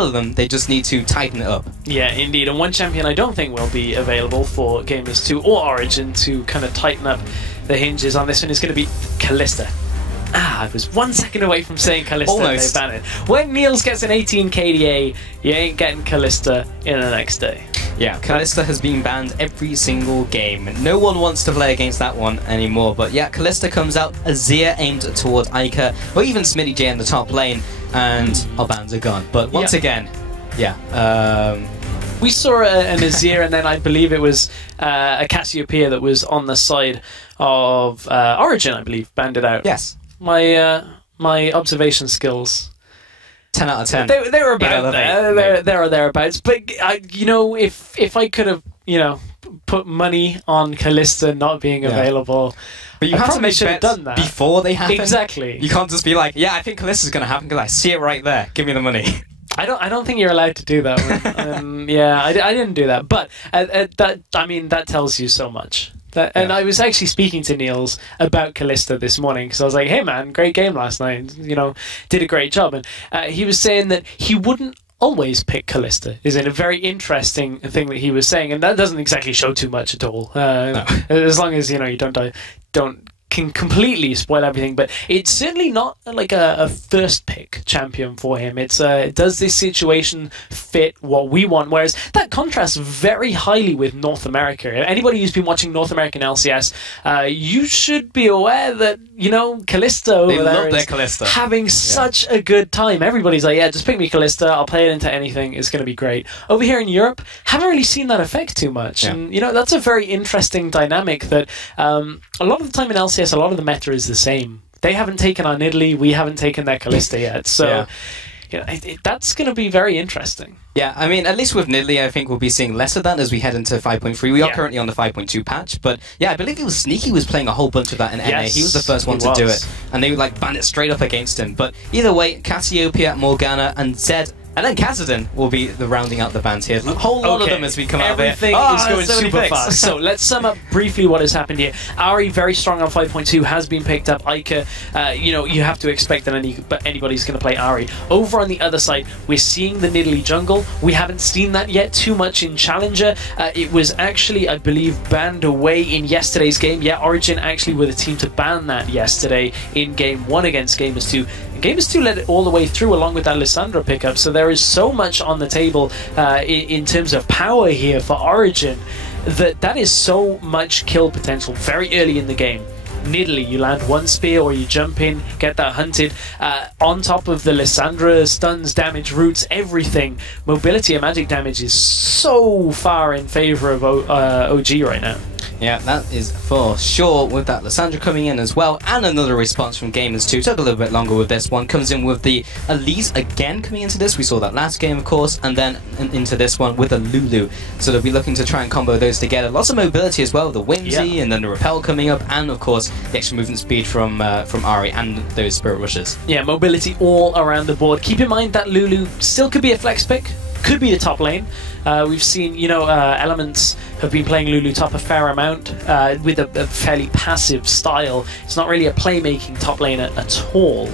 of them, they just need to tighten it up. Yeah, indeed. And one champion I don't think will be available for Gamers2 or Origin to kind of tighten up the hinges on this one is going to be Kalista. I was 1 second away from saying Kalista. Almost. They ban it. When Niels gets an 18 KDA, you ain't getting Kalista in the next day. Yeah, Kalista has been banned every single game. No one wants to play against that one anymore. But yeah, Kalista comes out, Azir aimed towards Ica, or even Smitty J in the top lane, and our bans are gone. But once again, yeah. We saw an Azir, and then I believe it was a Cassiopeia that was on the side of Origin, I believe, banned it out. Yes. My observation skills. 10 out of 10. They were about there or thereabouts. But you know, if I could have, you know, put money on Kalista not being available, but you have to make bets done that before they happen. Exactly. You can't just be like, yeah, I think Kalista's going to happen because I see it right there. Give me the money. I don't think you're allowed to do that one. Yeah, I didn't do that. But that tells you so much. And I was actually speaking to Niels about Kalista this morning because I was like, hey man, great game last night, you know, did a great job. And he was saying that he wouldn't always pick Kalista, is a very interesting thing that he was saying, and that doesn't exactly show too much at all. No. As long as, you know, you don't can completely spoil everything, but it's certainly not like a first pick champion for him. It's does this situation fit what we want? Whereas that contrasts very highly with North America. Anybody who's been watching North American LCS, you should be aware that, you know, Kalista over there is having such a good time. Everybody's like, yeah, just pick me Kalista, I'll play it into anything, it's going to be great. Over here in Europe, haven't really seen that effect too much. And, you know, that's a very interesting dynamic that a lot of the time in LCS, a lot of the meta is the same. They haven't taken our Nidalee, we haven't taken their Kalista yet. So you know, that's going to be very interesting. Yeah, I mean, at least with Nidalee, I think we'll be seeing less of that as we head into 5.3. We are currently on the 5.2 patch, but yeah, I believe it was Sneaky was playing a whole bunch of that in NA. He was the first one to do it, and they like banned it straight up against him. But either way, Cassiopeia, Morgana, and Zed, and then Kassadin will be the rounding out the bands here. A whole lot of them as we come out of here. Everything is going super fast. So let's sum up briefly what has happened here. Ahri, very strong on 5.2, has been picked up. Ica, you know, you have to expect that anybody's going to play Ahri. Over on the other side, we're seeing the Nidalee jungle. We haven't seen that yet too much in Challenger. It was actually, I believe, banned away in yesterday's game. Yeah, Origin actually were the team to ban that yesterday in Game 1 against Gamers2. Gamers2 led it all the way through along with that Lissandra pickup, so there is so much on the table in terms of power here for Origin that is so much kill potential very early in the game. Nidalee, you land one spear or you jump in, get that hunted. On top of the Lissandra, stuns, damage, roots, everything. Mobility and magic damage is so far in favour of OG right now. Yeah, that is for sure, with that Lissandra coming in as well, and another response from Gamers2. Took a little bit longer with this one. Comes in with the Elise again coming into this. We saw that last game, of course, and then into this one with a Lulu. So they'll be looking to try and combo those together. Lots of mobility as well, the Whimsy, and then the Repel coming up, and of course the extra movement speed from Ahri and those Spirit Rushes. Yeah, mobility all around the board. Keep in mind that Lulu still could be a flex pick. Could be a top lane. We've seen, you know, Elements have been playing Lulu top a fair amount with a fairly passive style. It's not really a playmaking top laner at all.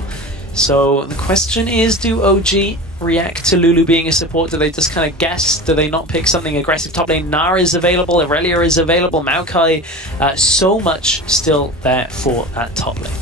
So the question is, do OG react to Lulu being a support? Do they just kind of guess? Do they not pick something aggressive? Top lane Nara is available, Aurelia is available, Maokai. So much still there for that top lane.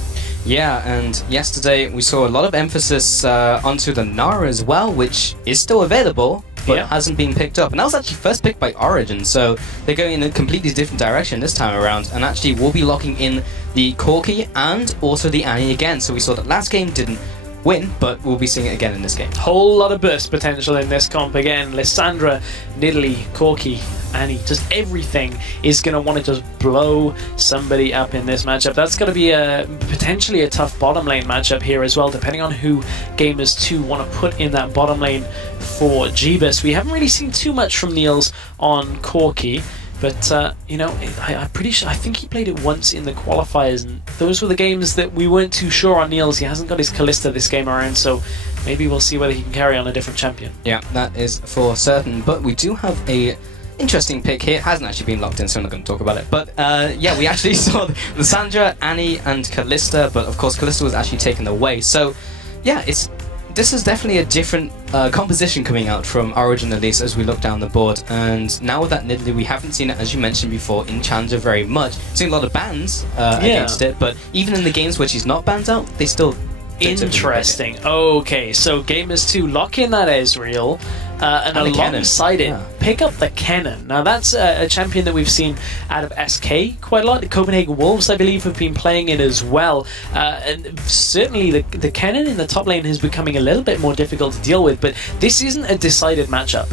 Yeah, and yesterday we saw a lot of emphasis onto the Nara as well, which is still available, but hasn't been picked up. And that was actually first picked by Origin, so they're going in a completely different direction this time around, and actually will be locking in the Corki and also the Annie again. So we saw that last game didn't win, but we'll be seeing it again in this game. Whole lot of burst potential in this comp again. Lissandra, Nidalee, Corki, Annie, just everything is going to want to just blow somebody up in this matchup. That's going to be potentially a tough bottom lane matchup here as well, depending on who Gamers2 want to put in that bottom lane for Jeebus. We haven't really seen too much from Niels on Corki, but you know, I'm pretty sure, I think he played it once in the qualifiers, and those were the games that we weren't too sure on Niels. He hasn't got his Kalista this game around, so maybe we'll see whether he can carry on a different champion. Yeah, that is for certain, but we do have a interesting pick here. It hasn't actually been locked in, so I'm not going to talk about it. But yeah, we actually saw Lissandra, Annie, and Kalista, but of course Kalista was actually taken away. So yeah, it's this is definitely a different composition coming out from Origin, at least as we look down the board. And now with that Nidalee, we haven't seen it, as you mentioned before, in Challenger very much. We've seen a lot of bans against it, but even in the games where she's not banned out, they still... Interesting. Okay, so Gamers2 lock in that Ezreal, and alongside it, pick up the Kennen. Now that's a champion that we've seen out of SK quite a lot. The Copenhagen Wolves, I believe, have been playing it as well. And certainly the Kennen in the top lane is becoming a little bit more difficult to deal with, but this isn't a decided matchup.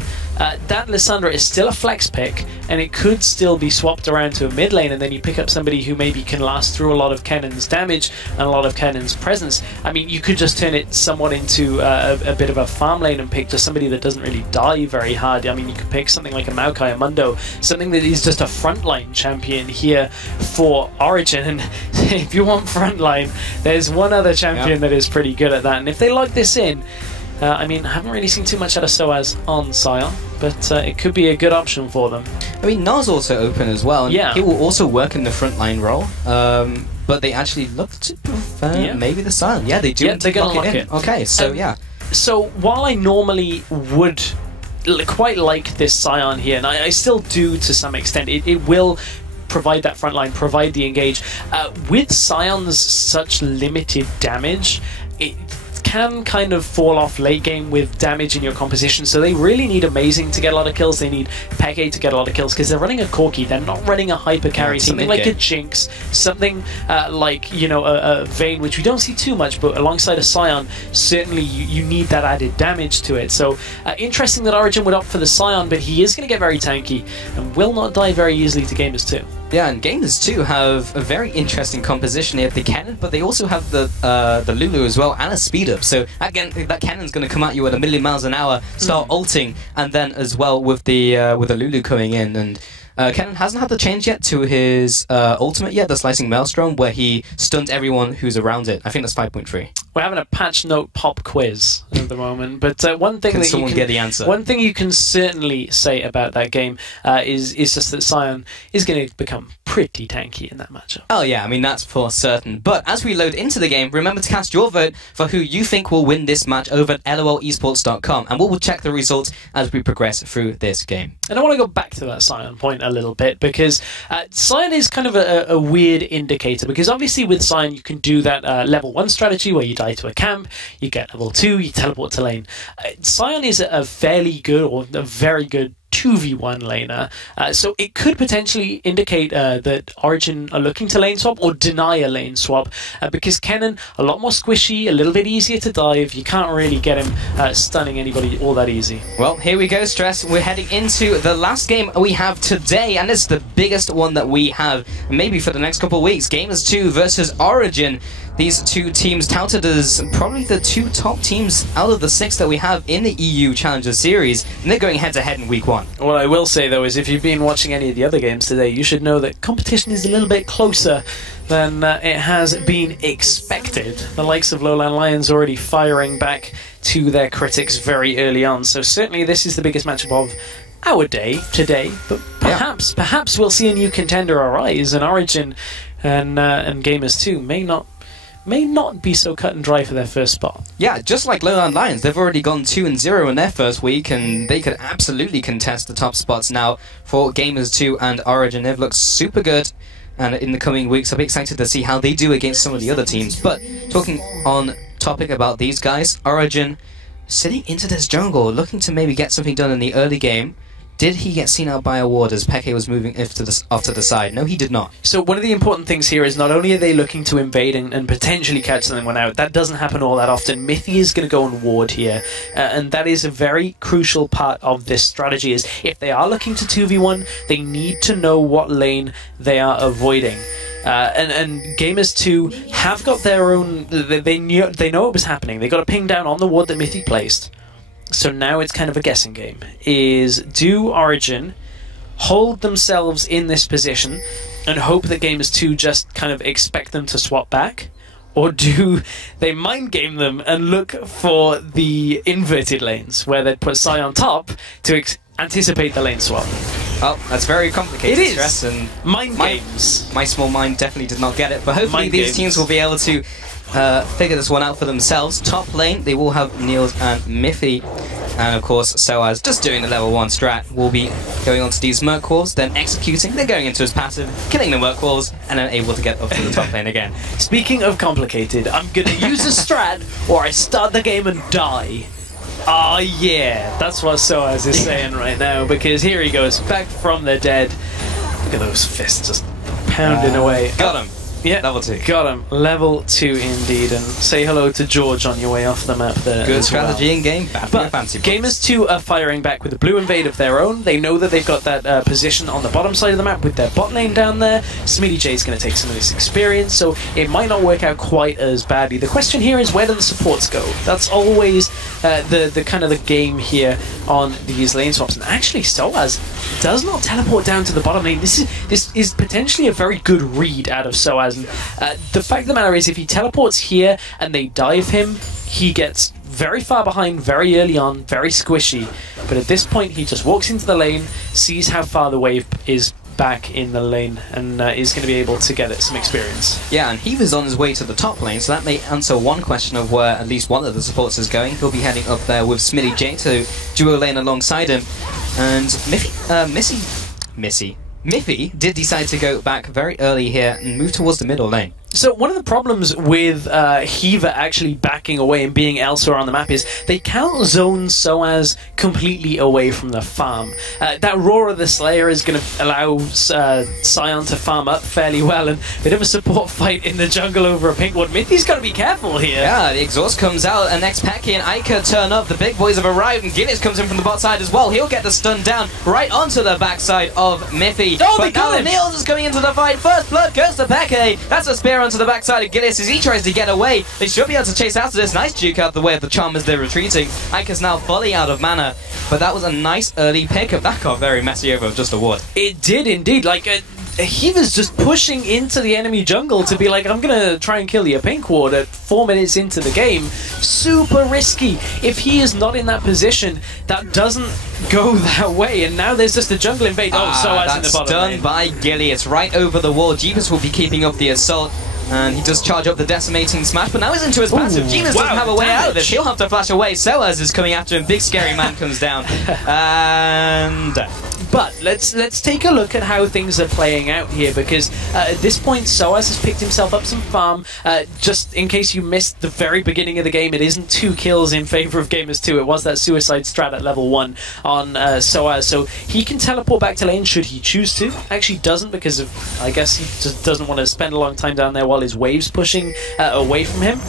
That Lissandra is still a flex pick, and it could still be swapped around to a mid lane, and then you pick up somebody who maybe can last through a lot of Kennen's damage and a lot of Kennen's presence. I mean, you could just turn it somewhat into a bit of a farm lane and pick just somebody that doesn't really die very hard. I mean, you could pick something like a Maokai Mundo, something that is just a frontline champion here for Origin. And if you want frontline, there's one other champion that is pretty good at that. And if they lock this in, I mean, I haven't really seen too much out of Soaz on Sion, but it could be a good option for them. I mean, Nar's also open as well, and he will also work in the frontline role. But they actually look to prefer maybe the Sion. Yeah, they do. Yeah, they're going to lock it. Okay, so So while I normally would quite like this Sion here, and I still do to some extent, it will provide that front line, provide the engage. With Sion's such limited damage, it can kind of fall off late game with damage in your composition, so they really need Amazing to get a lot of kills. They need Peke to get a lot of kills because they're running a Corki. They're not running a hyper carry, something like a Jinx, something like, you know, a Vayne, which we don't see too much, but alongside a Sion, certainly you need that added damage to it. So interesting that Origin would opt for the Sion, but he is going to get very tanky and will not die very easily to Gamers2. Yeah, and Gamers2 have a very interesting composition. They have the Kennen, but they also have the Lulu as well, and a speed up. So again, that Kennen's going to come at you at 1,000,000 miles an hour, start ulting, and then as well with the Lulu coming in. And Kennen hasn't had the change yet to his ultimate yet, the Slicing Maelstrom, where he stuns everyone who's around it. I think that's 5.3. We're having a patch note pop quiz at the moment, but one thing can someone get the answer? One thing you can certainly say about that game is just that Sion is going to become pretty tanky in that matchup. Oh yeah, I mean that's for certain. But as we load into the game, remember to cast your vote for who you think will win this match over at lolesports.com, and we'll check the results as we progress through this game. And I want to go back to that Sion point a little bit, because Sion is kind of a weird indicator, because obviously with Sion you can do that level 1 strategy where you die to a camp, you get level 2, you teleport to lane. Sion is a fairly good, or a very good 2v1 laner, so it could potentially indicate that Origin are looking to lane swap or deny a lane swap, because Kennen, a lot more squishy, a little bit easier to dive. You can't really get him stunning anybody all that easy. Well, here we go, Stress. We're heading into the last game we have today, and it's the biggest one that we have maybe for the next couple of weeks. Gamers2 versus Origin. These two teams touted as probably the two top teams out of the 6 that we have in the EU Challenger Series, and they're going head-to-head in Week 1. What I will say, though, is if you've been watching any of the other games today, you should know that competition is a little bit closer than it has been expected. The likes of Lowland Lions already firing back to their critics very early on, so certainly this is the biggest matchup of our day today, but perhaps we'll see a new contender arise, and Origin and Gamers2 may not be so cut and dry for their first spot. Yeah, just like Lowland Lions, they've already gone 2-0 in their first week, and they could absolutely contest the top spots now for Gamers2 and Origin. They've looked super good, and in the coming weeks I'll be excited to see how they do against some of the other teams. But talking on topic about these guys, Origin sitting into this jungle, looking to maybe get something done in the early game. Did he get seen out by a ward as Peke was moving off to the side? No, he did not. So one of the important things here is not only are they looking to invade and potentially catch someone out, that doesn't happen all that often. Mithy is going to go and ward here, and that is a very crucial part of this strategy. Is if they are looking to 2v1, they need to know what lane they are avoiding. And Gamers2 have got their own. They know it was happening. They got a ping down on the ward that Mithy placed. So now it's kind of a guessing game. Do Origin hold themselves in this position and hope that Gamers2 just kind of expect them to swap back? Or do they mind game them and look for the inverted lanes, where they'd put Sai on top to anticipate the lane swap? Oh, that's very complicated. It is. Stress, and mind games. My small mind definitely did not get it, but hopefully these teams will be able to figure this one out for themselves. Top lane, they will have Niels and Miffy. And of course, Soaz, just doing the level 1 strat, will be going onto these Merc Walls, then executing, then going into his passive, killing the Merc Walls, and then able to get up to the top lane again. Speaking of complicated, I'm gonna use a strat, or I start the game and die. Ah, yeah, that's what Soaz is saying right now, because here he goes, back from the dead. Look at those fists just pounding away. Got him. Yeah, level 2. Got him. Level 2 indeed. And say hello to George on your way off the map there. Good strategy in game. But fancy Gamers2 are firing back with a blue invade of their own. They know that they've got that position on the bottom side of the map with their bot lane down there. Smitty J is going to take some of this experience, so it might not work out quite as badly. The question here is, where do the supports go? That's always the kind of the game here on these lane swaps. And actually, Soaz does not teleport down to the bottom lane. This is potentially a very good read out of Soaz. And, the fact of the matter is, if he teleports here and they dive him, he gets very far behind very early on, very squishy. But at this point, he just walks into the lane, sees how far the wave is back in the lane, and is going to be able to get some experience. Yeah, and he was on his way to the top lane, so that may answer one question of where at least one of the supports is going. He'll be heading up there with Smitty J to duo lane alongside him. And Miffy did decide to go back very early here and move towards the middle lane. So one of the problems with Hiva actually backing away and being elsewhere on the map is they can't zone Soaz completely away from the farm. That Roar of the Slayer is going to allow Sion to farm up fairly well, and a bit of a support fight in the jungle over a pink ward. Miffy's got to be careful here. Yeah, the exhaust comes out, and next Peki and Ica turn up. The big boys have arrived, and Gillis comes in from the bot side as well. He'll get the stun down right onto the backside of Miffy. Oh, but now Niels is coming into the fight. First blood goes to Peki. That's a spear onto the backside of Gillis as he tries to get away. They should be able to chase after this. Nice juke out of the way of the charm as they're retreating. Ica's now fully out of mana, but that was a nice early pickup. That got very messy over just a ward. It did indeed. Like, he was just pushing into the enemy jungle to be like, I'm gonna try and kill your pink ward at 4 minutes into the game. Super risky. If he is not in that position, that doesn't go that way. And now there's just a jungle invade. Oh, Soaz in the bottom lane. Done by Gilly. It's right over the wall. Jeebus will be keeping up the assault. And he does charge up the decimating smash, but now he's into his passive. Jeebus doesn't have a way out of this. He'll have to flash away. Soaz is coming after him. Big scary man comes down. And but let's take a look at how things are playing out here, because at this point Soaz has picked himself up some farm. Just in case you missed the very beginning of the game, it isn't 2 kills in favor of Gamers2. It was that suicide strat at level 1 on Soaz, so he can teleport back to lane should he choose to. Actually doesn't, because of, I guess he just doesn't want to spend a long time down there while his wave's pushing away from him.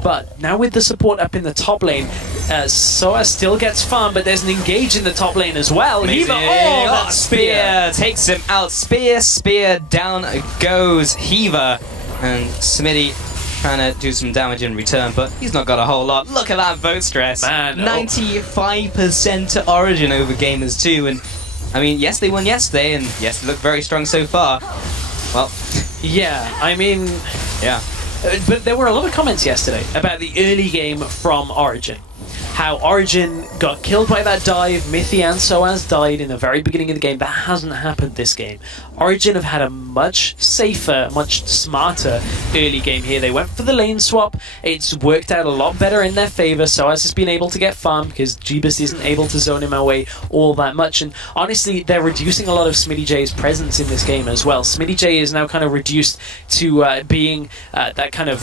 But now with the support up in the top lane, Soaz still gets farm, but there's an engage in the top lane as well. Hiva, that spear takes him out. Spear, down goes Hiva. And Smitty trying to do some damage in return, but he's not got a whole lot. Look at that vote stress. Man, 95% to Origin over Gamers2. And I mean, yes, they won yesterday, and yes, they look very strong so far. Well, yeah, I mean, yeah. But there were a lot of comments yesterday about the early game from Origen. How Origen got killed by that dive, Miffy and Soaz died in the very beginning of the game. That hasn't happened this game. Origen have had a much safer, much smarter early game here. They went for the lane swap. It's worked out a lot better in their favor. Soaz has been able to get farm because Jeebus isn't able to zone him away all that much. And honestly, they're reducing a lot of Smitty J's presence in this game as well. Smitty J is now kind of reduced to being that kind of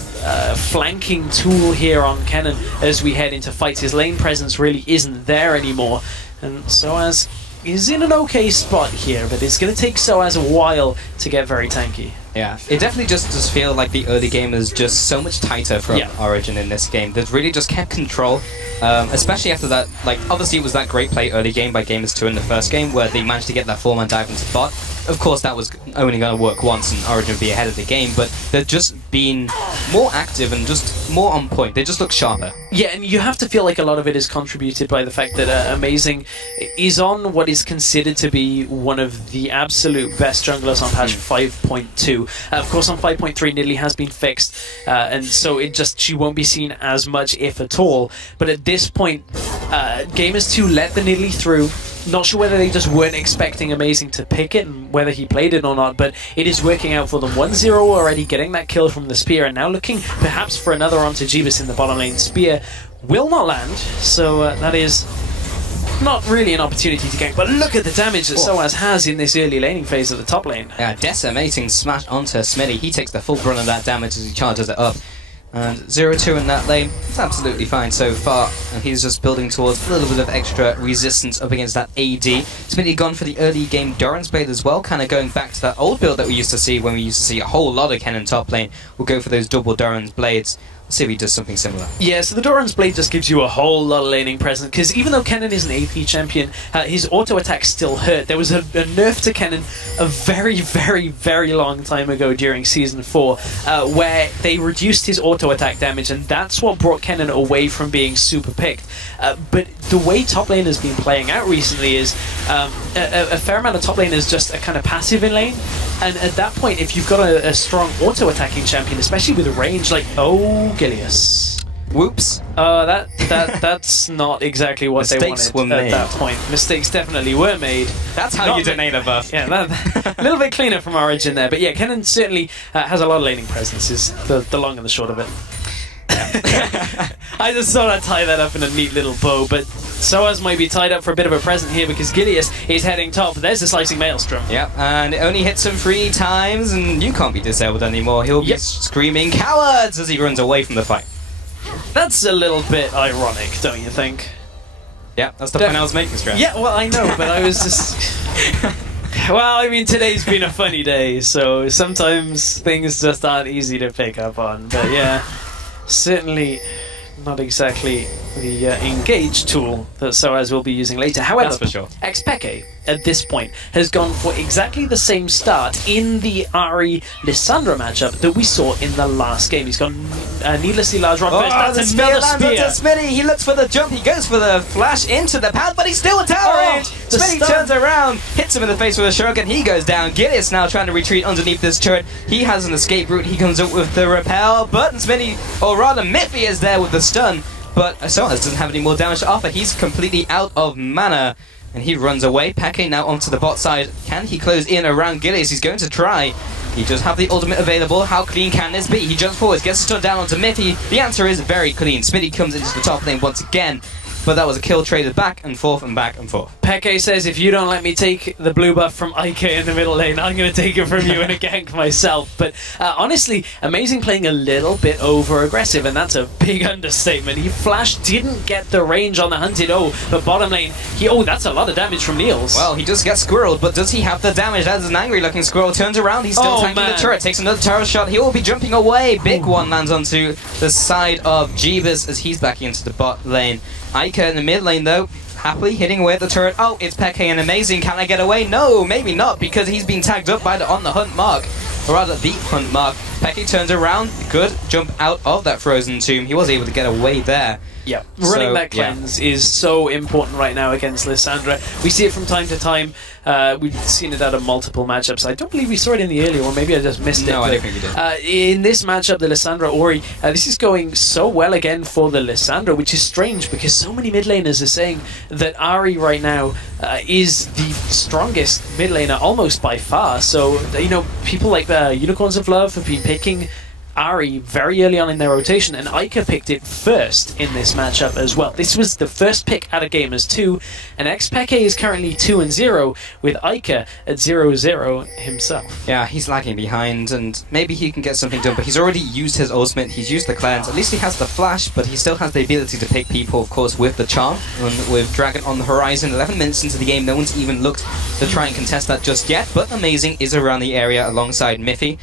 flanking tool here on Kennen as we head into fights. His lane presence really isn't there anymore, and Soaz is in an okay spot here, but it's going to take Soaz a while to get very tanky. Yeah, it definitely just does feel like the early game is just so much tighter from Origen in this game. They've really just kept control, especially after that. Like, obviously it was that great play early game by Gamers2 in the first game where they managed to get that 4-man dive into bot. Of course, that was only going to work once and Origen be ahead of the game, but they've just been more active and just more on point. They just look sharper. Yeah, and you have to feel like a lot of it is contributed by the fact that Amazing is on what is considered to be one of the absolute best junglers on patch 5.2. Of course, on 5.3, Nidalee has been fixed, and so she won't be seen as much, if at all. But at this point, Gamers2 let the Nidalee through. Not sure whether they just weren't expecting Amazing to pick it and whether he played it or not, but it is working out for them. 1-0 already, getting that kill from the Spear, and now looking perhaps for another onto Jeebus in the bottom lane. Spear will not land, so that is not really an opportunity to gank, but look at the damage that Soaz has in this early laning phase of the top lane. Yeah, decimating smash onto Smitty. He takes the full brunt of that damage as he charges it up. And 0-2 in that lane, it's absolutely fine so far, and he's just building towards a little bit of extra resistance up against that AD. Smitty gone for the early game Doran's Blade as well, kind of going back to that old build that we used to see when we used to see a whole lot of Kennen top lane. We'll go for those double Doran's Blades. See if he does something similar. Yeah, so the Doran's Blade just gives you a whole lot of laning presence, because even though Kennen is an AP champion, his auto attack still hurt. There was a nerf to Kennen a very, very, very long time ago during Season 4, where they reduced his auto attack damage, and that's what brought Kennen away from being super picked. But the way top lane has been playing out recently is a fair amount of top lane is just a kind of passive in lane, and at that point, if you've got a strong auto attacking champion, especially with a range like Gilius. Whoops. That's not exactly what Mistakes they wanted were at made. that point. Mistakes definitely were made. That's how Not you donate a buff. Yeah, a little bit cleaner from Origin there. But yeah, Kennen certainly has a lot of laning presence, is the long and the short of it. I just thought I'd tie that up in a neat little bow, but Soaz might be tied up for a bit of a present here because Gilius is heading top. There's the Slicing Maelstrom. Yep, and it only hits him 3 times, and you can't be disabled anymore. He'll be screaming cowards as he runs away from the fight. That's a little bit ironic, don't you think? Yeah, that's the point I was making, Strap. Yeah, well, I know, but I was just... Well, I mean, today's been a funny day, so sometimes things just aren't easy to pick up on. But yeah, certainly not exactly the engage tool that Soaz will be using later. However, that's for sure. Xpeke at this point has gone for exactly the same start in the Ahri Lissandra matchup that we saw in the last game. He's gone needlessly large run first. That's another spear. Smitty. He looks for the jump. He goes for the flash into the pad, but he's still in tower range. Smitty turns around, hits him in the face with a shuriken. He goes down. Gilius now trying to retreat underneath this turret. He has an escape route. He comes up with the repel, but Smitty, or rather Miffy, is there with the stun. But Soaz doesn't have any more damage to offer. He's completely out of mana. And he runs away. Peke now onto the bot side. Can he close in around Gilius? He's going to try. He does have the ultimate available. How clean can this be? He jumps forward, gets the stun down onto Miffy. The answer is very clean. Smitty comes into the top lane once again. But that was a kill traded back and forth and back and forth. Peke says, if you don't let me take the blue buff from Ike in the middle lane, I'm going to take it from you in a gank myself. But honestly, Amazing playing a little bit over-aggressive, and that's a big understatement. He flashed, didn't get the range on the hunted but bottom lane, that's a lot of damage from Niels. Well, he does get squirreled, but does he have the damage? As an angry-looking squirrel turns around, he's still tanking the turret, takes another turret shot, he will be jumping away. Big one lands onto the side of Jeebus as he's backing into the bot lane. Ike in the mid lane though, happily hitting away at the turret. Oh, it's Peke and Amazing. Can I get away? No, maybe not, because he's been tagged up by the on the hunt mark. Or rather, the hunt mark. Peke turns around, good jump out of that frozen tomb. He was able to get away there. Yeah, running that cleanse is so important right now against Lissandra. We see it from time to time. We've seen it out of multiple matchups. I don't believe we saw it in the earlier one. Maybe I just missed it. No, I don't think we did. In this matchup, the Lissandra Ori, this is going so well again for the Lissandra, which is strange because so many mid laners are saying that Ahri right now is the strongest mid laner almost by far. So, you know, people like Unicorns of Love have been picking Ahri very early on in their rotation, and Ike picked it first in this matchup as well. This was the first pick out of Gamers2, and Xpeke is currently 2-0 with Ike at 0-0 himself. Yeah, he's lagging behind, and maybe he can get something done, but he's already used his ultimate, he's used the cleanse, at least he has the flash, but he still has the ability to pick people, of course, with the charm, and with Dragon on the horizon. 11 minutes into the game, no one's even looked to try and contest that just yet, but Amazing is around the area alongside Miffy.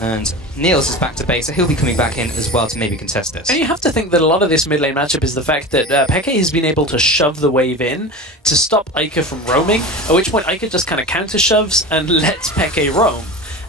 And Niels is back to base, so he'll be coming back in as well to maybe contest this. And you have to think that a lot of this mid lane matchup is the fact that Peke has been able to shove the wave in to stop Ike from roaming, at which point Ike just kind of counter shoves and lets Peke roam.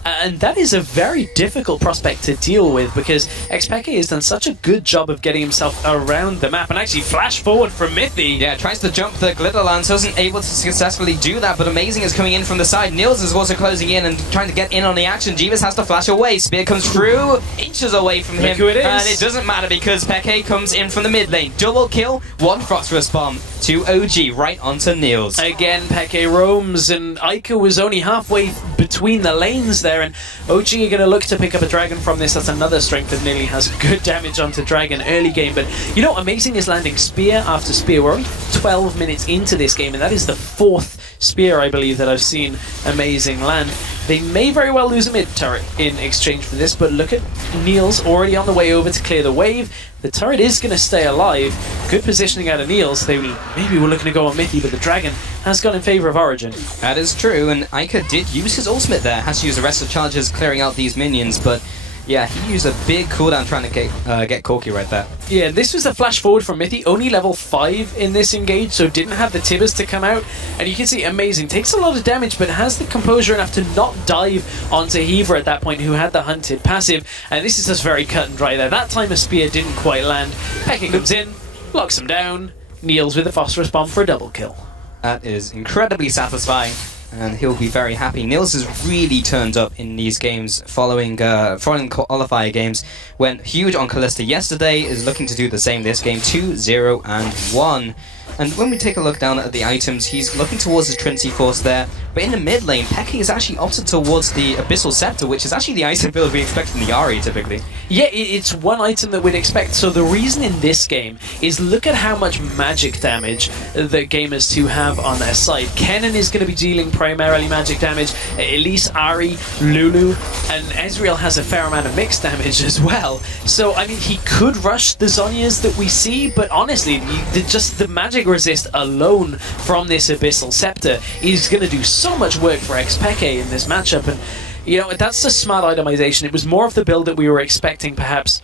And that is a very difficult prospect to deal with because Xpeke has done such a good job of getting himself around the map and actually flash forward from Mithy. Yeah, tries to jump the glitter lance, wasn't able to successfully do that, but Amazing is coming in from the side. Niels is also closing in and trying to get in on the action. Jeeves has to flash away. Spear comes through, inches away from him. Look who it is. And it doesn't matter because Peke comes in from the mid lane. Double kill, one Phosphorus Bomb to OG, right onto Niels. Again, Peke roams, and Ica was only halfway between the lanes there, and OG are going to look to pick up a dragon from this. That's another strength that nearly has good damage onto dragon early game, but you know, Amazing is landing spear after spear. We're only 12 minutes into this game, and that is the 4th spear, I believe, that I've seen Amazing land. They may very well lose a mid turret in exchange for this, but look at Niels already on the way over to clear the wave. The turret is going to stay alive. Good positioning out of Niels. They maybe were looking to go on Mithy, but the dragon has gone in favour of Origen. That is true, and Ica did use his ultimate there. Has to use the rest of charges clearing out these minions, but yeah, he used a big cooldown trying to get Corky right there. Yeah, this was the flash forward from Mithy, only level 5 in this engage, so didn't have the Tibbers to come out. And you can see Amazing takes a lot of damage, but has the composure enough to not dive onto Heaver at that point, who had the hunted passive. And this is just very cut and dry there. That time a spear didn't quite land. Peke comes in, locks him down, Niels with a Phosphorus Bomb for a double kill. That is incredibly satisfying, and he'll be very happy. Niels has really turned up in these games following qualifier games. Went huge on Kalista yesterday, is looking to do the same this game, 2-0-1. And when we take a look down at the items, he's looking towards the Trinity Force there, but in the mid lane, Peke is actually opted towards the Abyssal Scepter, which is actually the item build we expect in the Ahri typically. Yeah, it's one item that we'd expect. So the reason in this game is look at how much magic damage that Gamers2 have on their side. Kennen is going to be dealing primarily magic damage, Elise, Ahri, Lulu, and Ezreal has a fair amount of mixed damage as well. So, I mean, he could rush the Zhonya's that we see, but honestly, just the magic resist alone from this Abyssal Scepter is going to do so much work for Xpeke in this matchup, and you know, that's a smart itemization. It was more of the build that we were expecting perhaps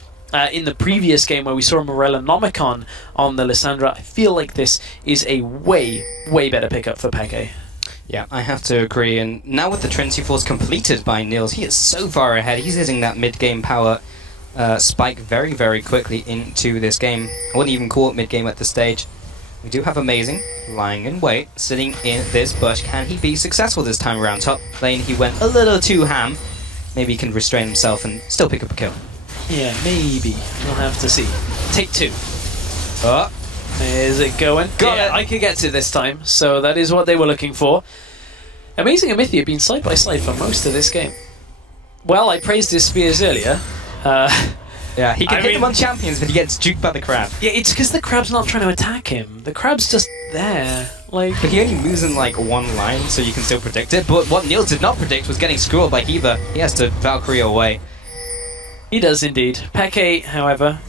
in the previous game where we saw Morella Nomicon on the Lissandra. I feel like this is a way better pickup for Peke. Yeah, I have to agree, and now with the Trinity Force completed by Niels, he is so far ahead. He's hitting that mid-game power spike very quickly into this game. I wouldn't even call it mid-game at this stage. We do have Amazing, lying in wait, sitting in this bush. Can he be successful this time around? Top lane, he went a little too ham. Maybe he can restrain himself and still pick up a kill. Yeah, maybe. We'll have to see. Take 2. Oh. Is it going? Got it! I could get it this time, so that is what they were looking for. Amazing and Mithy have been side by side for most of this game. Well, I praised his spears earlier. Yeah, he can hit them on champions, but he gets juked by the crab. Yeah, it's because the crab's not trying to attack him. The crab's just there. Like, but he only moves in like one line, so you can still predict it. But what Niels did not predict was getting screwed by Heaver. He has to Valkyrie away. He does indeed. Peke, however,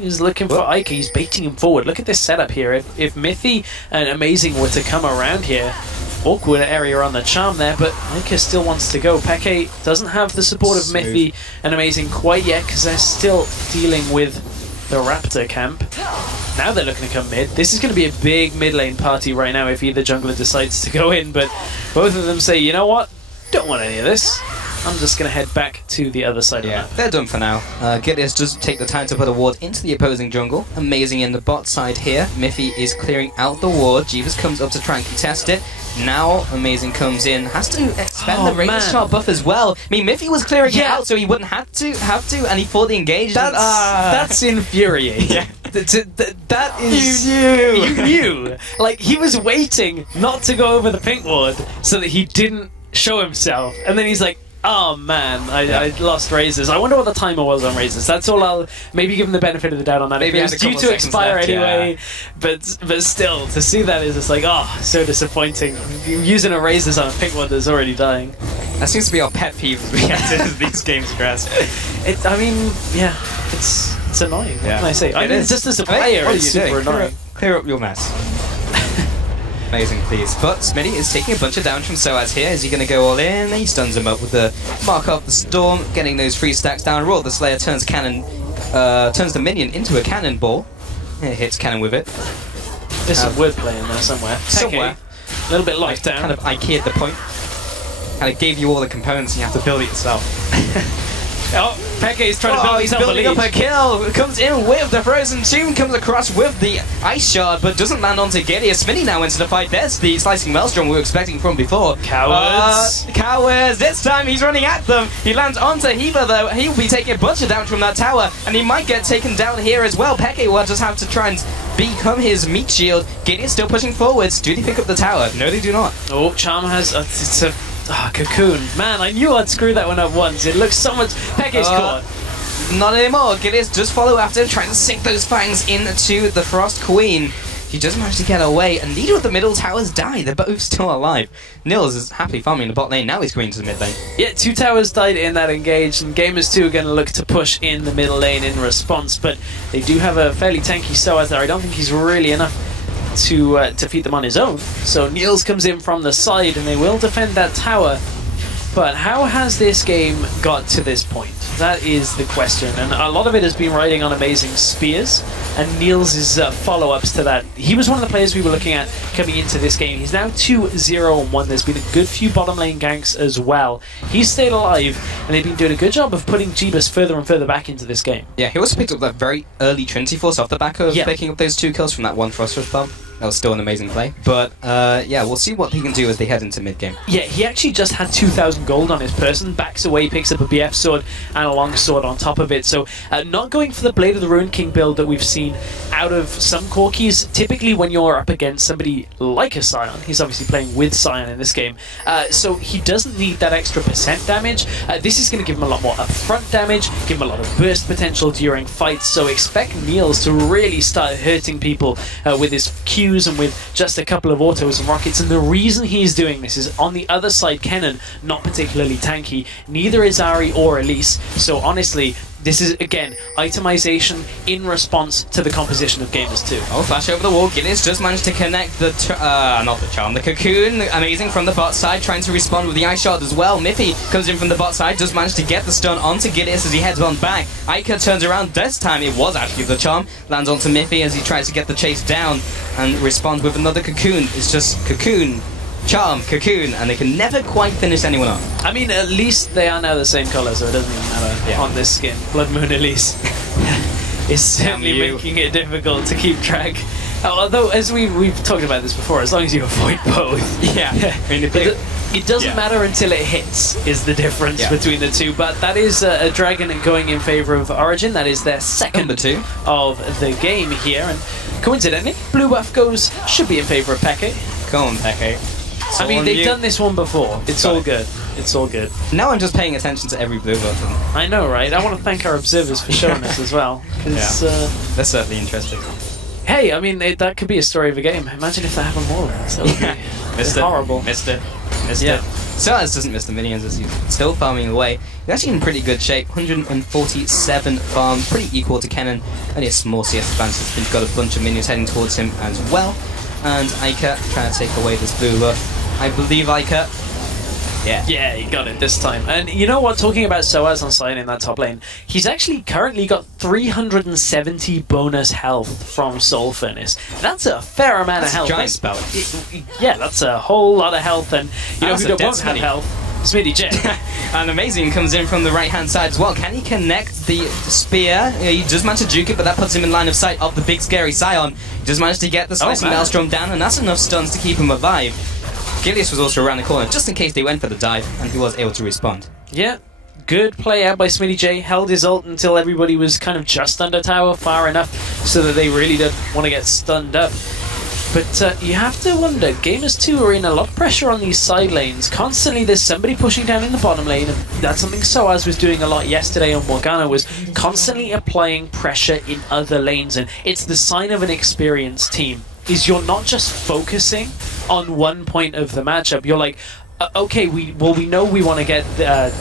is looking for Ica. He's baiting him forward. Look at this setup here. If Mithy and Amazing were to come around here, awkward area on the charm there, but Ica still wants to go. Peke doesn't have the support of Mithy and Amazing quite yet because they're still dealing with the Raptor camp. Now they're looking to come mid. This is going to be a big mid lane party right now if either jungler decides to go in, but both of them say, you know what? Don't want any of this. I'm just going to head back to the other side of the map. They're done for now. Gideus does take the time to put a ward into the opposing jungle. Amazing in the bot side here. Mithy is clearing out the ward. Jeeves comes up to try and contest it. Now Amazing comes in. Has to expend the Radiance Chart buff as well. I mean, Mithy was clearing it out so he wouldn't have to, and he fully engaged. That's infuriating. Yeah. That is... You knew. Like, he was waiting not to go over the pink ward so that he didn't show himself. And then he's like, oh man, I lost razors. I wonder what the timer was on razors. That's all. I'll maybe give him the benefit of the doubt on that. Maybe it was due to expire left, anyway. Yeah. But still, to see that is just like, oh, so disappointing. Using a razors on a pink one that's already dying. That seems to be our pet peeve as we get into these games, Grass. I mean, yeah, it's annoying. What can I say? I mean, just as a player, it's super annoying. Clear up your mess. Amazing, please. But Smitty is taking a bunch of damage from Soaz here. Is he going to go all in? He stuns him up with the Mark of the Storm, getting those 3 stacks down. Roar the Slayer turns turns the minion into a cannonball. It hits cannon with it. There's some wordplay in there somewhere. Somewhere. A little bit locked down. Kind of IKEA'd the point. and it gave you all the components and you have to build it yourself. Oh, Peke is trying to build he's himself building a up a lead. kill. Comes in with the frozen tomb, comes across with the ice shard, but doesn't land onto Gideon. Smitty now into the fight. There's the slicing maelstrom we were expecting from before. Cowards. Cowards. This time he's running at them. He lands onto Heba though. He'll be taking a bunch of damage from that tower, and he might get taken down here as well. Peke will just have to try and become his meat shield. Gideon's still pushing forwards. Do they pick up the tower? No, they do not. Oh, Charm has it's a cocoon. Man, I knew I'd screw that one up once. It looks so much. Peke's caught. Not anymore. Gideon's just follow after, trying to sink those fangs into the Frost Queen. He does manage to get away, and neither of the middle towers die. They're both still alive. Nils is happily farming the bot lane. Now he's going to the mid lane. Yeah, 2 towers died in that engage, and Gamers2 are going to look to push in the middle lane in response, but they do have a fairly tanky Soaz there. I don't think he's really enough to defeat them on his own. So Niels comes in from the side, and they will defend that tower. But how has this game got to this point? That is the question, and a lot of it has been riding on amazing spears, and Niels' follow-ups to that. He was one of the players we were looking at coming into this game. He's now 2-0-1. There's been a good few bottom lane ganks as well. He's stayed alive, and they've been doing a good job of putting Jeebus further and further back into this game. Yeah, he also picked up that very early Trinity Force off the back of picking up those 2 kills from that one Frost Rush bomb. That was still an amazing play. But, yeah, we'll see what he can do as they head into mid-game. Yeah, he actually just had 2,000 gold on his person, backs away, picks up a BF sword and a long sword on top of it. So, not going for the Blade of the Ruined King build that we've seen out of some Corkies. Typically, when you're up against somebody like a Scion, he's obviously playing with Scion in this game, so he doesn't need that extra percent damage. This is going to give him a lot more upfront damage, give him a lot of burst potential during fights, so expect Niels to really start hurting people with his Q and with just a couple of autos and rockets. And the reason he's doing this is on the other side, Kennen, not particularly tanky, neither is Ari or Elise. So honestly, this is, again, itemization in response to the composition of Gamers2. Oh, flash over the wall. Gideon's just managed to connect the, not the charm, the cocoon. Amazing from the bot side, trying to respond with the ice shard as well. Miffy comes in from the bot side, just managed to get the stun onto Gideon as he heads on back. Ica turns around. This time it was actually the charm. Lands onto Miffy as he tries to get the chase down and responds with another cocoon. It's just cocoon, charm, cocoon, and they can never quite finish anyone off. I mean, at least they are now the same colour, so it doesn't even matter on this skin. Blood Moon Elise is certainly making it difficult to keep track. Although, as we've talked about this before, as long as you avoid both. Yeah. I mean, it doesn't matter until it hits, is the difference between the two. But that is a dragon going in favour of Origen. That is their second number 2 of the game here. And coincidentally, blue buff goes should be in favour of Peke. Come on, Peke. I mean, they've done this one before. It's all good. It's all good. Now I'm just paying attention to every blue button. I know, right? I want to thank our observers for showing us as well. That's certainly interesting. Hey, I mean, that could be a story of a game. Imagine if that happened more. That would be horrible. Missed it. Soaz doesn't miss the minions as he's still farming away. He's actually in pretty good shape. 147 farms, pretty equal to Kennen. Only a small CS advantage. He's got a bunch of minions heading towards him as well. And Ica trying to take away this blue buff. I believe Ica. Yeah, he got it this time. And you know what, talking about Soaz on side in that top lane, he's actually currently got 370 bonus health from Soul Furnace. That's a fair amount of health. Giant spell. Yeah, that's a whole lot of health, and you know who won't have health? Smitty J. And Amazing comes in from the right-hand side as well. Can he connect the spear? He just managed to juke it, but that puts him in line of sight of the big scary Scion. He just managed to get the slicing maelstrom down, and that's enough stuns to keep him alive. Gilius was also around the corner, just in case they went for the dive, and he was able to respond. Yeah, good play out by Smitty J. Held his ult until everybody was kind of just under tower, far enough so that they really didn't want to get stunned up. But you have to wonder, Gamers2 are in a lot of pressure on these side lanes. Constantly there's somebody pushing down in the bottom lane, and that's something Soaz was doing a lot yesterday on Morgana, was constantly applying pressure in other lanes, and it's the sign of an experienced team. Is you're not just focusing on one point of the matchup. You're like, okay, we know we want to get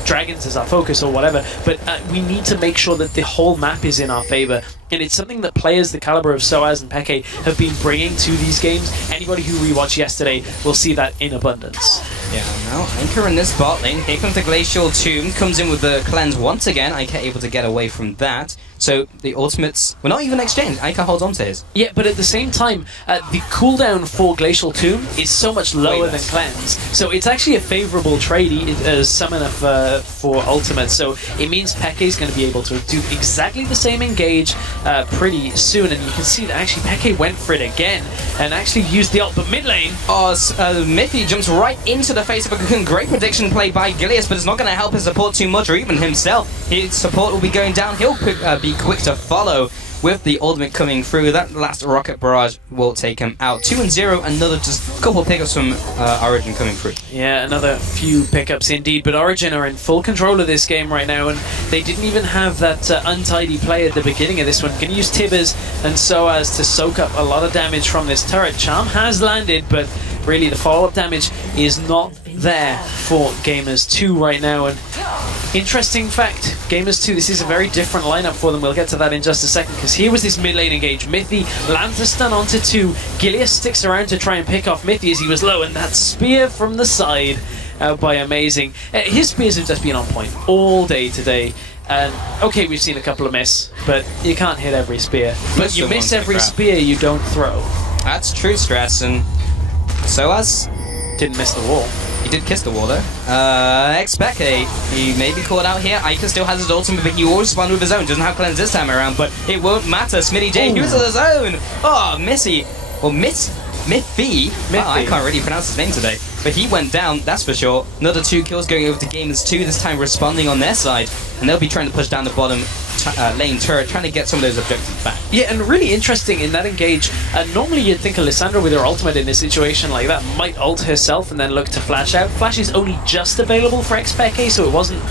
dragons as our focus or whatever, but we need to make sure that the whole map is in our favor. And it's something that players the caliber of Soaz and Peke have been bringing to these games. Anybody who rewatched yesterday will see that in abundance. Yeah, now Anchor in this bot lane. Here comes the Glacial Tomb. Comes in with the cleanse once again. Ica able to get away from that. So the ultimates were not even exchanged. Aika holds on to his. Yeah, but at the same time, the cooldown for Glacial Tomb is so much lower than Cleanse. So it's actually a favourable trade as summoner for ultimate. So it means Peke is going to be able to do exactly the same engage pretty soon. And you can see that actually Peke went for it again and actually used the ult. But mid lane... Oh, Miffy jumps right into the face of a Cocoon. Great prediction play by Gilius, but it's not going to help his support too much, or even himself. His support will be going down. He'll be quick to follow with the ultimate coming through. That last rocket barrage will take him out. 2-0, another just couple of pickups from Origen coming through. Yeah, another few pickups indeed, but Origen are in full control of this game right now, and they didn't even have that untidy play at the beginning of this one. Can use Tibbers and so as to soak up a lot of damage from this turret. Charm has landed, but really the follow-up damage is not there for Gamers2 right now. And interesting fact, Gamers2, this is a very different lineup for them. We'll get to that in just a second, because here was this mid lane engage. Mithy lands a stun onto 2. Gilius sticks around to try and pick off Mithy as he was low, and that spear from the side out by Amazing. His spears have just been on point all day today. And okay, we've seen a couple of miss, but you can't hit every spear. But you miss every spear you don't throw. That's true, Stress, and Soaz didn't miss the wall. He did kiss the wall though. Expeke, he may be caught out here. Aika still has his ultimate, but he will respond with his own. Doesn't have cleanse this time around, but it won't matter. Smitty J uses his own. Oh, Missy, or Miffy. Oh, I can't really pronounce his name today. But he went down, that's for sure. Another 2 kills going over to Gamers2, this time responding on their side. And they'll be trying to push down the bottom lane turret, trying to get some of those objectives back. Yeah, and really interesting in that engage. Normally you'd think Alessandra with her ultimate in a situation like that might ult herself and then look to flash out. Flash is only just available for Expeke, so it wasn't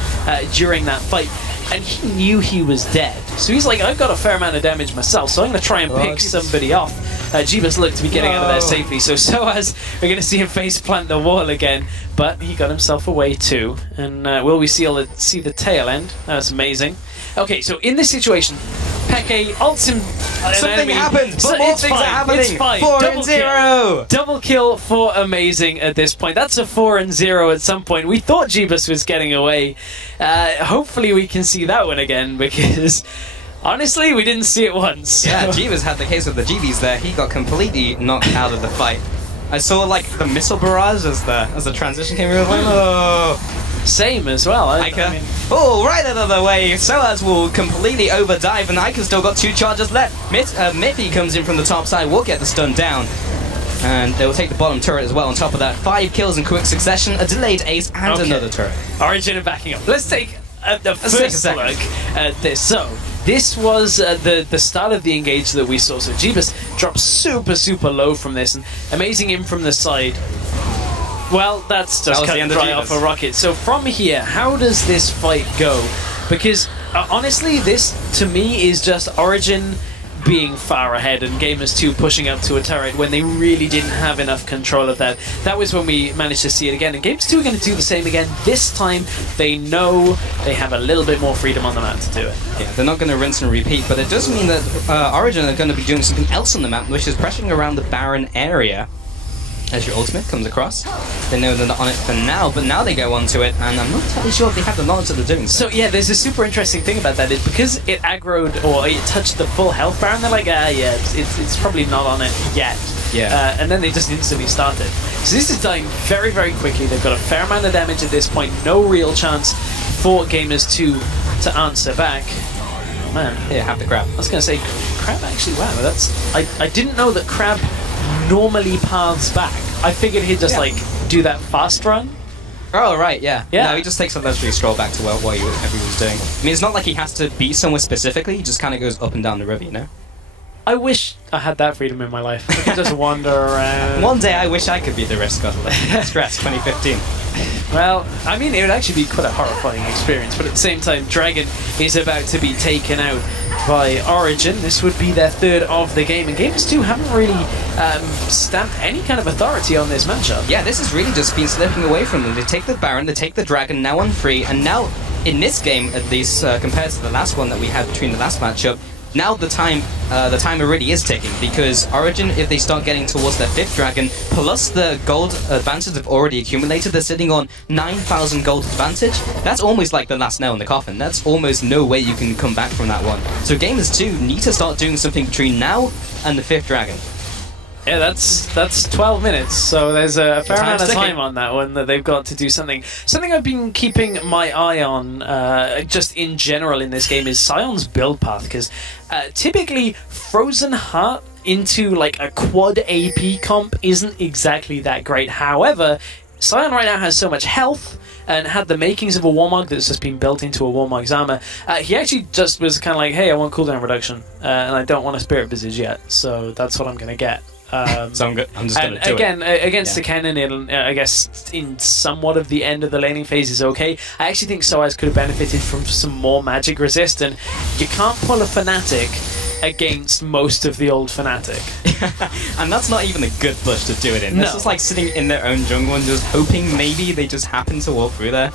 during that fight. And he knew he was dead. So he's like, I've got a fair amount of damage myself, so I'm going to try and pick somebody off. Jeebus looked to be getting out of there safely, so as we're going to see him face plant the wall again, but he got himself away too. And will we see the tail end? That's amazing. Okay, so in this situation, Peke ults him. Something happens, but more things are happening. It's fine. 4-0. Double kill for Amazing at this point. That's a 4-0 at some point. We thought Jeebus was getting away. Hopefully we can see that one again, because honestly, we didn't see it once. Yeah, Jeebus had the case with the GBs there. He got completely knocked out of the fight. I saw like the missile barrage as the transition came in. Oh. Same as well. I mean, oh, right out of the way. Soaz will completely overdive, and Aika's still got 2 charges left. Miffy comes in from the top side, will get the stun down. And they will take the bottom turret as well. On top of that, 5 kills in quick succession, a delayed ace, and another turret. Origen are backing up. Let's take the first look at this. So, this was the start of the engage that we saw. So Jeebus drops super low from this, and Amazing in from the side. Well, that's just cut and dry off a rocket. So from here, how does this fight go? Because honestly, this to me is just Origen being far ahead and Gamers2 pushing up to a turret when they really didn't have enough control of that. That was when we managed to see it again. And Gamers2 are going to do the same again. This time, they know they have a little bit more freedom on the map to do it. Yeah, they're not going to rinse and repeat, but it does mean that Origen are going to be doing something else on the map, which is pressuring around the Baron area. As your ultimate comes across, they know they're not on it for now, but now they go onto it, and I'm not entirely sure if they have the knowledge that they're doing so. So yeah, there's a super interesting thing about that, is because it aggroed, or it touched the full health Baron, they're like, yeah, it's probably not on it yet. Yeah. And then they just instantly started. So this is dying very quickly. They've got a fair amount of damage at this point, no real chance for Gamers2 to answer back. Oh, man. Yeah, have the Crab. I was going to say, Crab actually, wow, that's... I didn't know that Crab normally paths back. I figured he'd just like do that fast run. Oh right, yeah. Yeah. No, he just takes a leisurely stroll back to what he was doing. I mean, it's not like he has to be somewhere specifically. He just kind of goes up and down the river, you know. I wish I had that freedom in my life. I could just wander around. One day I wish I could be the risk of Stress 2015. Well, I mean, it would actually be quite a horrifying experience, but at the same time, Dragon is about to be taken out by Origen. This would be their 3rd of the game, and Gamers2 haven't really stamped any kind of authority on this matchup. Yeah, this has really just been slipping away from them. They take the Baron, they take the Dragon, now on free, and now, in this game at least, compared to the last one that we had between the last matchup, now the timer really is ticking, because Origen, if they start getting towards their 5th dragon, plus the gold advantage they've already accumulated, they're sitting on 9,000 gold advantage. That's almost like the last nail in the coffin. That's almost no way you can come back from that one. So Gamers2 need to start doing something between now and the 5th dragon. Yeah, that's 12 minutes, so there's a fair amount of time on that one that they've got to do something. Something I've been keeping my eye on, just in general in this game, is Sion's build path, because typically Frozen Heart into like a quad AP comp isn't exactly that great. However, Sion right now has so much health and had the makings of a Warmog that's just been built into a Warmog's armor. He actually just was kind of like, hey, I want cooldown reduction, and I don't want a Spirit Visage yet, so that's what I'm going to get. So I'm just going to do again, against the cannon, I guess in somewhat of the end of the laning phase is okay. I actually think Soaz could have benefited from some more magic resist, and you can't pull a Fnatic against most of the old Fnatic. And that's not even a good bush to do it in. That's just like sitting in their own jungle and just hoping maybe they just happen to walk through there.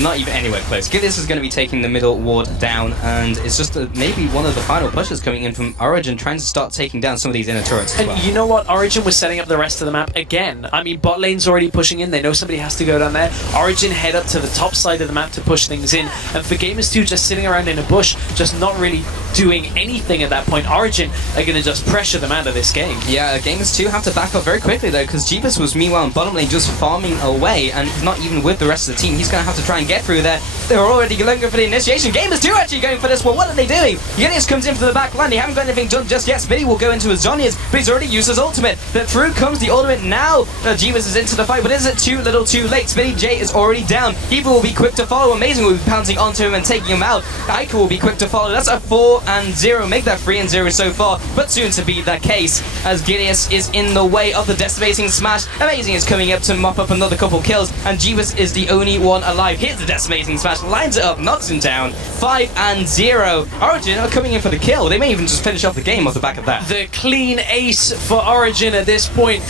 Not even anywhere close. Gideus is going to be taking the middle ward down, and it's just maybe one of the final pushes coming in from Origen, trying to start taking down some of these inner turrets as well. And you know what? Origen was setting up the rest of the map again. I mean, bot lane's already pushing in. They know somebody has to go down there. Origen head up to the top side of the map to push things in. And for Gamers2 just sitting around in a bush, just not really doing anything at that point, Origen are going to just pressure them out of this game. Yeah, Gamers2 have to back up very quickly though, because Jeebus was meanwhile in bottom lane just farming away, and not even with the rest of the team. He's going to have to try and get through there. They're already looking for the initiation. Gamers2 actually going for this one. What are they doing? Gideus comes in from the back line. They haven't got anything done just yet. Smitty will go into his Zhonya's, but he's already used his ultimate. But through comes the ultimate now. Jeebus is into the fight, but is it too little too late? Smitty J is already down. Eva will be quick to follow. Amazing will be pouncing onto him and taking him out. Aika will be quick to follow. That's a 4-0. Make that 3-0 so far, but soon to be the case as Gideus is in the way of the decimating smash. Amazing is coming up to mop up another couple kills, and Jeebus is the only one alive. Here's the decimating smash, lines it up, knocks him down. 5-0. Origen are coming in for the kill. They may even just finish off the game off the back of that. The clean ace for Origen at this point.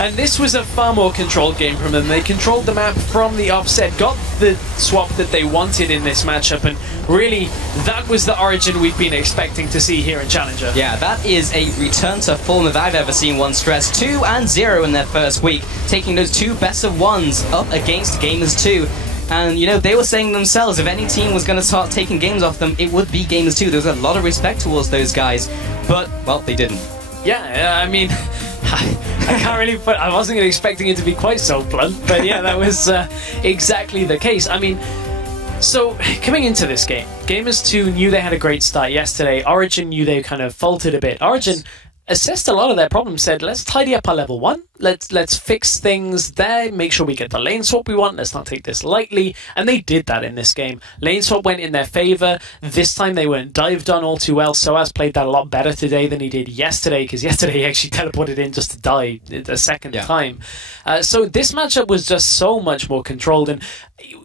And this was a far more controlled game from them. They controlled the map from the offset, got the swap that they wanted in this matchup, and really, that was the Origen we've been expecting to see here in Challenger. Yeah, that is a return to form if I've ever seen one. Stress 2-0 in their first week, taking those two best of ones up against Gamers2. And, you know, they were saying themselves, if any team was going to start taking games off them, it would be Gamers2. There was a lot of respect towards those guys, but, well, they didn't. Yeah, I mean, I can't really put... I wasn't expecting it to be quite so blunt, but yeah, that was exactly the case. I mean, so coming into this game, Gamers2 knew they had a great start yesterday. Origen knew they kind of faltered a bit. Origen assessed a lot of their problems, said, let's tidy up our level 1, let's fix things there, make sure we get the lane swap we want, let's not take this lightly, and they did that in this game. Lane swap went in their favour. This time they weren't dived on all too well. Soaz played that a lot better today than he did yesterday, because yesterday he actually teleported in just to die a second time. So this matchup was just so much more controlled, and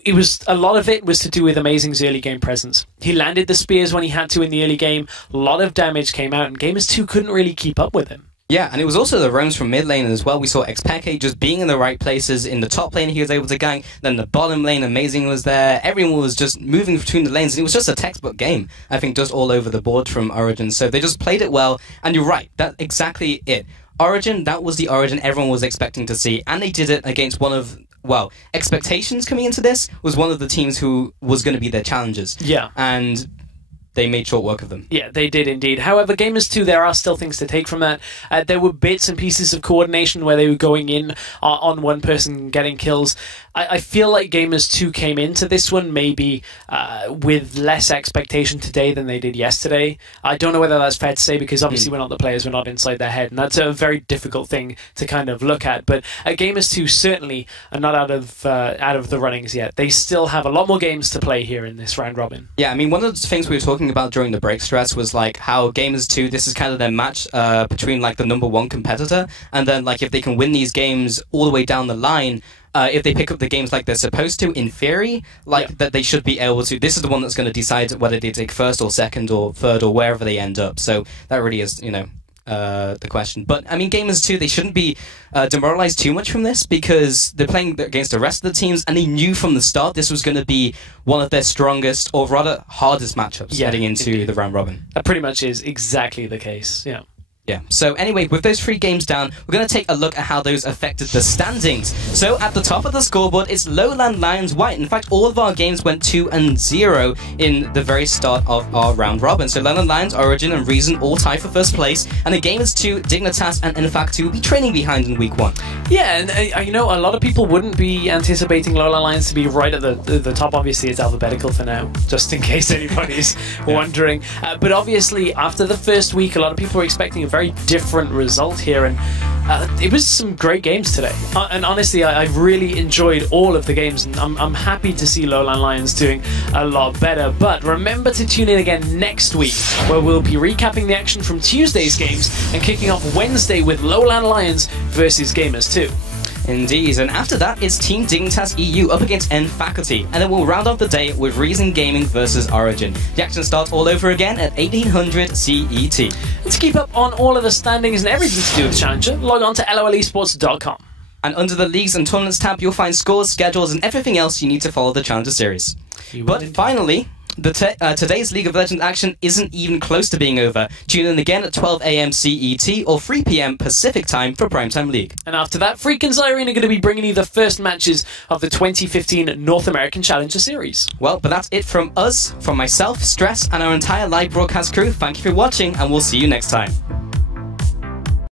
it was a lot of it was to do with Amazing's early game presence. He landed the spears when he had to in the early game, a lot of damage came out, and Gamers2 couldn't really keep up with him. Yeah, and it was also the roams from mid lane as well. We saw Xpeke just being in the right places. In the top lane, he was able to gank. Then the bottom lane, Amazing was there. Everyone was just moving between the lanes, and it was just a textbook game, I think, just all over the board from Origen. So they just played it well, and you're right, that's exactly it. Origen, that was the Origen everyone was expecting to see, and they did it against one of... Well, expectations coming into this was one of the teams who was going to be their challengers. Yeah. And they made short work of them. Yeah, they did indeed. However, Gamers2, there are still things to take from that. There were bits and pieces of coordination where they were going in on one person getting kills. I feel like Gamers2 came into this one maybe with less expectation today than they did yesterday. I don't know whether that's fair to say, because obviously we're not the players, we're not inside their head, and that's a very difficult thing to kind of look at. But Gamers2 certainly are not out of the runnings yet. They still have a lot more games to play here in this round robin. Yeah, I mean, one of the things we were talking about during the break stress was like how Gamers2, this is kind of their match between like the #1 competitor, and then like if they can win these games all the way down the line, if they pick up the games like they're supposed to, in theory, like that they should be able to. This is the one that's going to decide whether they take first or second or third or wherever they end up. So that really is, you know, the question. But I mean, Gamers2, they shouldn't be demoralized too much from this because they're playing against the rest of the teams, and they knew from the start this was going to be one of their strongest, or rather hardest matchups heading into the round robin. That pretty much is exactly the case. Yeah. Yeah, so anyway, with those 3 games down, we're going to take a look at how those affected the standings. So at the top of the scoreboard, it's Lowland Lions White. In fact, all of our games went 2-0 in the very start of our round robin. So Lowland Lions, Origin, and Reason all tie for first place, and the Gamers2, Dignitas, and Infactu will be trailing behind in week 1. Yeah, and you know, a lot of people wouldn't be anticipating Lowland Lions to be right at the top. Obviously, it's alphabetical for now, just in case anybody's wondering. But obviously, after the first week, a lot of people were expecting a very different result here, and it was some great games today. And honestly, I really enjoyed all of the games, and I'm happy to see Lowland Lions doing a lot better. But remember to tune in again next week, where we'll be recapping the action from Tuesday's games and kicking off Wednesday with Lowland Lions versus Gamers2. Indeed, and after that, it's Team Dignitas EU up against N Faculty, and then we'll round off the day with Reason Gaming versus Origin. The action starts all over again at 1800 CET. And to keep up on all of the standings and everything to do with Challenger, log on to lolesports.com. And under the Leagues and Tournaments tab, you'll find scores, schedules, and everything else you need to follow the Challenger Series. But finally, today's League of Legends action isn't even close to being over. Tune in again at 12 AM CET or 3 PM Pacific time for Primetime League. And after that, Freak and Zyrene are going to be bringing you the first matches of the 2015 North American Challenger Series. Well, but that's it from us, from myself, Stress, and our entire live broadcast crew. Thank you for watching, and we'll see you next time.